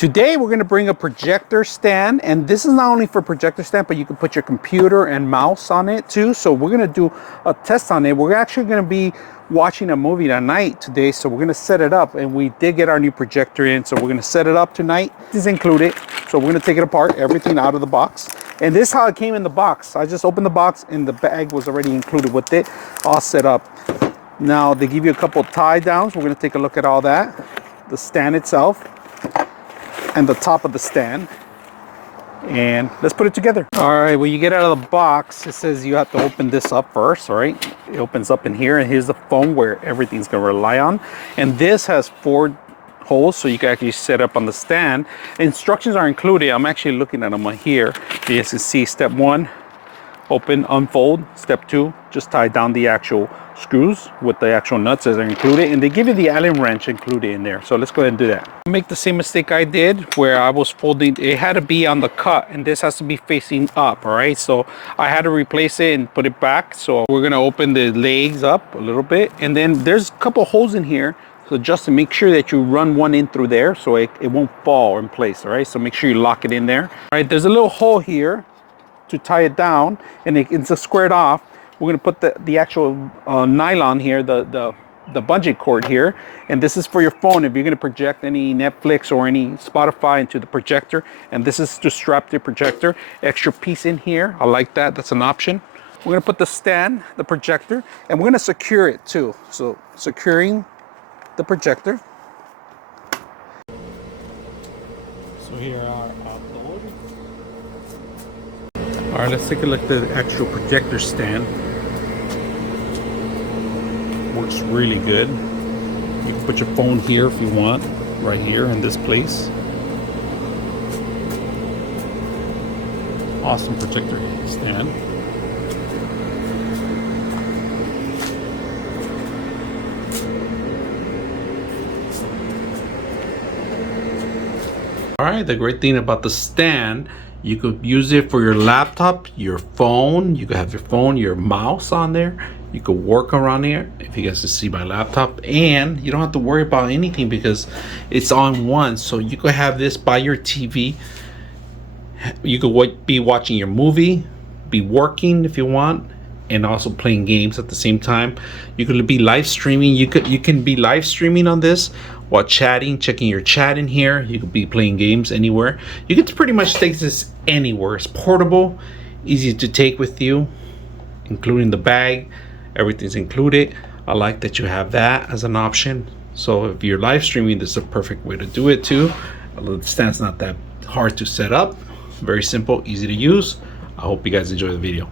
Today we're going to bring a projector stand, and this is not only for projector stand, but you can put your computer and mouse on it too. So we're going to do a test on it. We're actually going to be watching a movie tonight today, so we're going to set it up, and we did get our new projector in, so we're going to set it up tonight. This is included, so we're going to take it apart, everything out of the box. And this is how it came in the box. I just opened the box and the bag was already included with it, all set up. Now they give you a couple tie downs. We're going to take a look at all that, the stand itself and the top of the stand, and let's put it together. All right, when you get out of the box, it says you have to open this up first. All right, it opens up in here, and here's the foam where everything's going to rely on. And this has 4 holes, so you can actually set up on the stand. Instructions are included. I'm actually looking at them here. You guys can see step 1, open, unfold. Step 2, just tie down the actual screws with the actual nuts as are included, and they give you the Allen wrench included in there. So let's go ahead and do that. Make the same mistake I did where I was folding. It had to be on the cut, and this has to be facing up. All right, so I had to replace it and put it back. So we're gonna open the legs up a little bit, and then there's a couple holes in here, so just to make sure that you run one in through there so it won't fall in place. All right, so make sure you lock it in there. All right, there's a little hole here to tie it down, and it's squared off. We're going to put the actual nylon here, the bungee cord here, and this is for your phone if you're going to project any Netflix or any Spotify into the projector, and this is to strap the projector. Extra piece in here, I like that, that's an option. We're going to put the stand, the projector, and we're going to secure it too. So securing the projector. So here are outdoors. All right, let's take a look at the actual projector stand. Works really good. You can put your phone here if you want, right here in this place. Awesome projector stand. All right, the great thing about the stand, you could use it for your laptop, your phone. You could have your phone, your mouse on there. You could work around here, if you guys can see my laptop, and you don't have to worry about anything because it's on one. So you could have this by your TV. You could be watching your movie, be working if you want, and also playing games at the same time. You could be live streaming. You can be live streaming on this while chatting, checking your chat in here. You could be playing games anywhere. You can pretty much take this anywhere. It's portable, easy to take with you, including the bag. Everything's included. I like that you have that as an option. So if you're live streaming, this is a perfect way to do it too. The stand's not that hard to set up. Very simple, easy to use. I hope you guys enjoy the video.